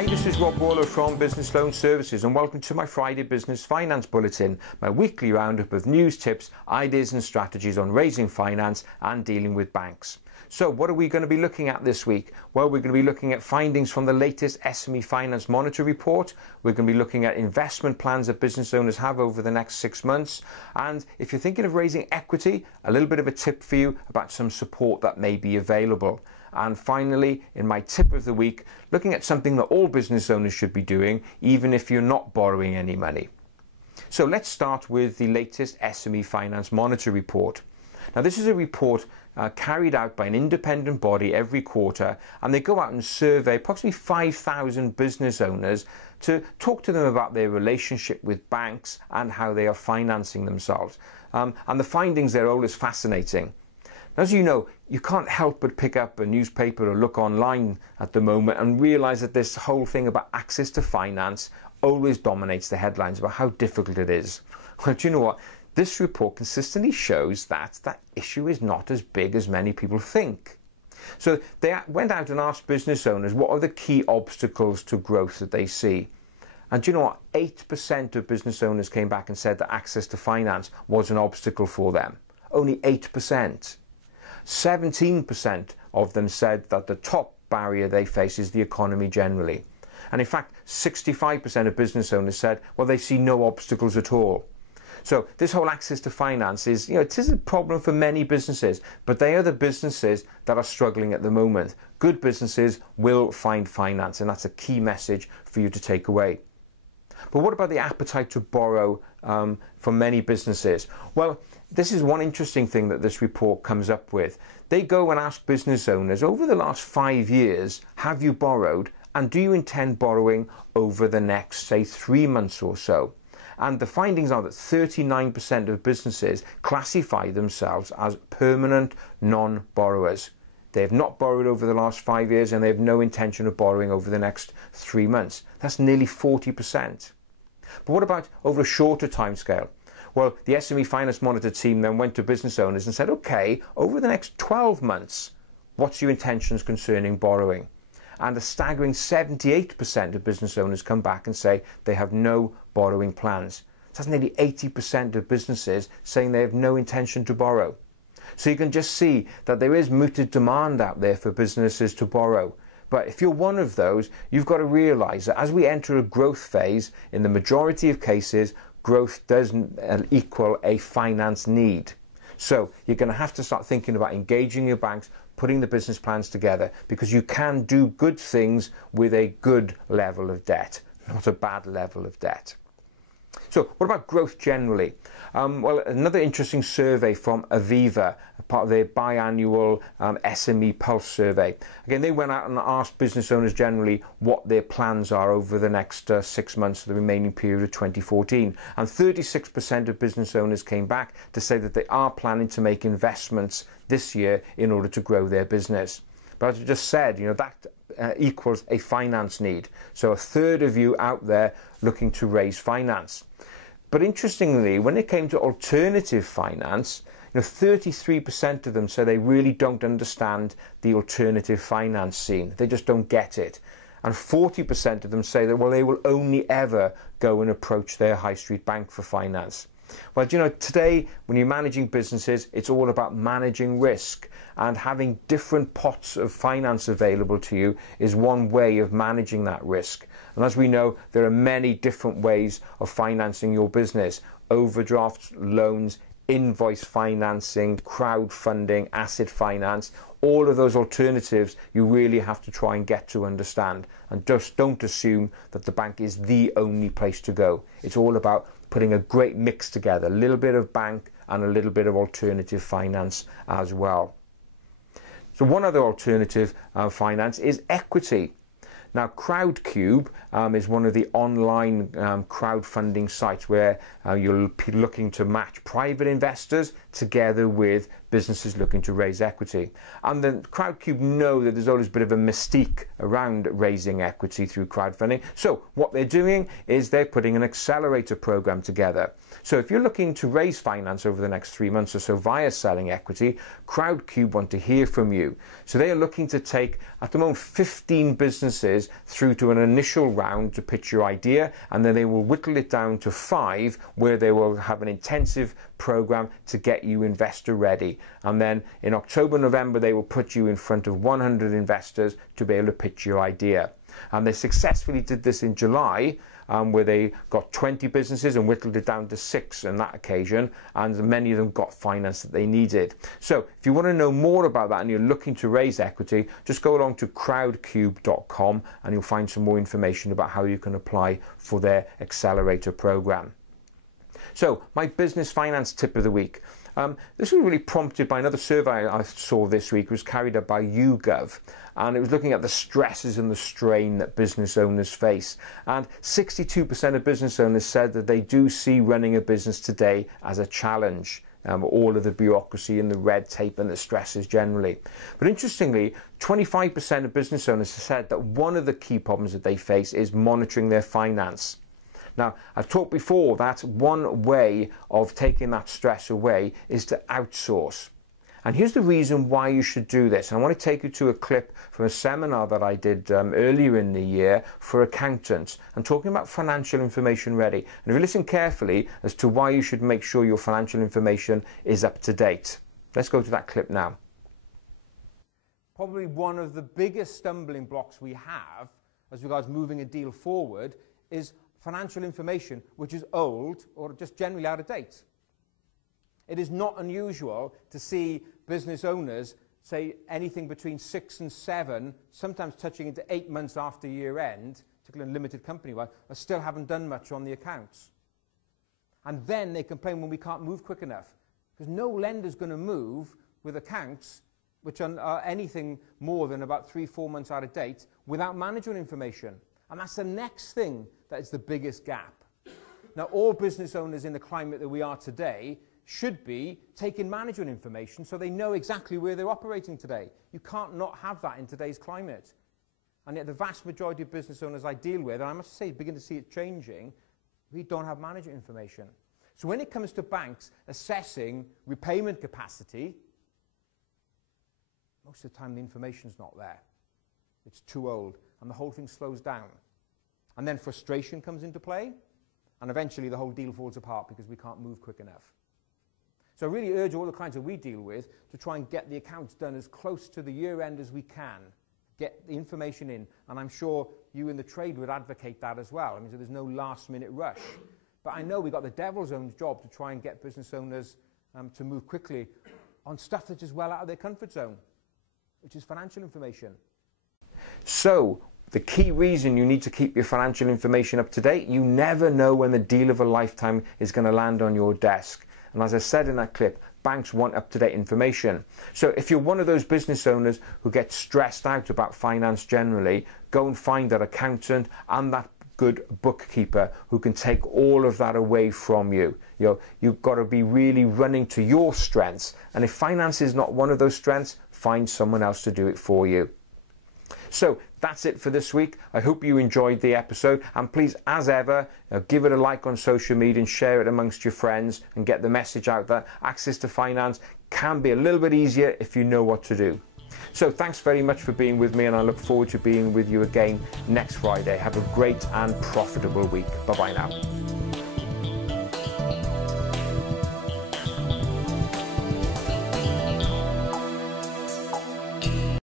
Hi, this is Warlow from Business Loan Services and welcome to my Friday Business Finance Bulletin, my weekly roundup of news, tips, ideas and strategies on raising finance and dealing with banks. So what are we going to be looking at this week? Well, we're going to be looking at findings from the latest SME Finance Monitor Report. We're going to be looking at investment plans that business owners have over the next 6 months. And if you're thinking of raising equity, a little bit of a tip for you about some support that may be available. And finally, in my tip of the week, looking at something that all business owners should be doing, even if you're not borrowing any money. So let's start with the latest SME Finance Monitor Report. Now, this is a report carried out by an independent body every quarter, and they go out and survey approximately 5,000 business owners to talk to them about their relationship with banks and how they are financing themselves. And the findings there are always fascinating. As you know, you can't help but pick up a newspaper or look online at the moment and realise that this whole thing about access to finance always dominates the headlines about how difficult it is. Well, do you know what? This report consistently shows that that issue is not as big as many people think. So they went out and asked business owners what are the key obstacles to growth that they see. And do you know what? 8% of business owners came back and said that access to finance was an obstacle for them. Only 8%. 17% of them said that the top barrier they face is the economy generally. And in fact, 65% of business owners said, well, they see no obstacles at all. So this whole access to finance is, it is a problem for many businesses, but they are the businesses that are struggling at the moment. Good businesses will find finance, and that's a key message for you to take away. But what about the appetite to borrow for many businesses? Well, this is one interesting thing that this report comes up with. They go and ask business owners, over the last 5 years, have you borrowed? And do you intend borrowing over the next, say, 3 months or so? And the findings are that 39% of businesses classify themselves as permanent non-borrowers. They have not borrowed over the last 5 years and they have no intention of borrowing over the next 3 months. That's nearly 40%. But what about over a shorter timescale? Well, the SME Finance Monitor team then went to business owners and said, okay, over the next 12 months, what's your intentions concerning borrowing? And a staggering 78% of business owners come back and say they have no borrowing plans. So that's nearly 80% of businesses saying they have no intention to borrow. So you can just see that there is muted demand out there for businesses to borrow. But if you're one of those, you've got to realise that as we enter a growth phase, in the majority of cases, growth doesn't equal a finance need. So you're going to have to start thinking about engaging your banks, putting the business plans together, because you can do good things with a good level of debt, not a bad level of debt. So what about growth generally? Well, another interesting survey from Aviva, part of their biannual SME Pulse survey. Again, they went out and asked business owners generally what their plans are over the next 6 months of the remaining period of 2014. And 36% of business owners came back to say that they are planning to make investments this year in order to grow their business. But as I just said, that equals a finance need. So a third of you out there looking to raise finance. But interestingly, when it came to alternative finance, 33% of them say they really don't understand the alternative finance scene. They just don't get it. And 40% of them say that, well, they will only ever go and approach their high street bank for finance. Well, today, when you're managing businesses, it's all about managing risk, and having different pots of finance available to you is one way of managing that risk. And as we know, there are many different ways of financing your business: overdrafts, loans, invoice financing, crowdfunding, asset finance. All of those alternatives you really have to try and get to understand, and just don't assume that the bank is the only place to go. It's all about putting a great mix together, a little bit of bank and a little bit of alternative finance as well. So one other alternative finance is equity. Now, Crowdcube is one of the online crowdfunding sites where you'll be looking to match private investors together with businesses looking to raise equity. And then Crowdcube know that there's always a bit of a mystique around raising equity through crowdfunding. So what they're doing is they're putting an accelerator program together. So if you're looking to raise finance over the next 3 months or so via selling equity, Crowdcube want to hear from you. So they are looking to take, at the moment, 15 businesses through to an initial round to pitch your idea, and then they will whittle it down to 5 where they will have an intensive program to get you investor ready. And then in October, November, they will put you in front of 100 investors to be able to pitch your idea. And they successfully did this in July, where they got 20 businesses and whittled it down to 6 on that occasion, and many of them got finance that they needed. So if you want to know more about that and you're looking to raise equity, just go along to crowdcube.com and you'll find some more information about how you can apply for their accelerator program. So my business finance tip of the week. This was really prompted by another survey I saw this week. It was carried out by YouGov, and it was looking at the stresses and the strain that business owners face. And 62% of business owners said that they do see running a business today as a challenge. All of the bureaucracy and the red tape and the stresses generally. But interestingly, 25% of business owners said that one of the key problems that they face is monitoring their finance. Now, I've talked before that one way of taking that stress away is to outsource. And here's the reason why you should do this. And I want to take you to a clip from a seminar that I did earlier in the year for accountants and talking about financial information ready. And if you listen carefully as to why you should make sure your financial information is up to date. Let's go to that clip now. Probably one of the biggest stumbling blocks we have as regards moving a deal forward is financial information which is old or just generally out of date. It is not unusual to see business owners say anything between 6 and 7, sometimes touching into 8 months after year end, particularly in limited company, I still haven't done much on the accounts. And then they complain when we can't move quick enough, because no lender's going to move with accounts which are anything more than about 3-4 months out of date without management information. And that's the next thing that is the biggest gap. Now, all business owners in the climate that we are today should be taking management information so they know exactly where they're operating today. You can't not have that in today's climate. And yet the vast majority of business owners I deal with, and I must say, begin to see it changing, we don't have management information. So when it comes to banks assessing repayment capacity, most of the time the information's not there. It's too old, and the whole thing slows down. And then frustration comes into play, and eventually the whole deal falls apart because we can't move quick enough. So I really urge all the clients that we deal with to try and get the accounts done as close to the year end as we can. Get the information in, and I'm sure you in the trade would advocate that as well. I mean, so there's no last minute rush. But I know we've got the devil's own job to try and get business owners to move quickly on stuff that's just well out of their comfort zone, which is financial information. So, the key reason you need to keep your financial information up to date, you never know when the deal of a lifetime is going to land on your desk. And as I said in that clip, banks want up-to-date information. So if you're one of those business owners who get stressed out about finance generally, go and find that accountant and that good bookkeeper who can take all of that away from you. You've got to be really running to your strengths. And if finance is not one of those strengths, find someone else to do it for you. So that's it for this week. I hope you enjoyed the episode, and please, as ever, give it a like on social media and share it amongst your friends and get the message out that access to finance can be a little bit easier if you know what to do. So thanks very much for being with me, and I look forward to being with you again next Friday. Have a great and profitable week. Bye-bye now.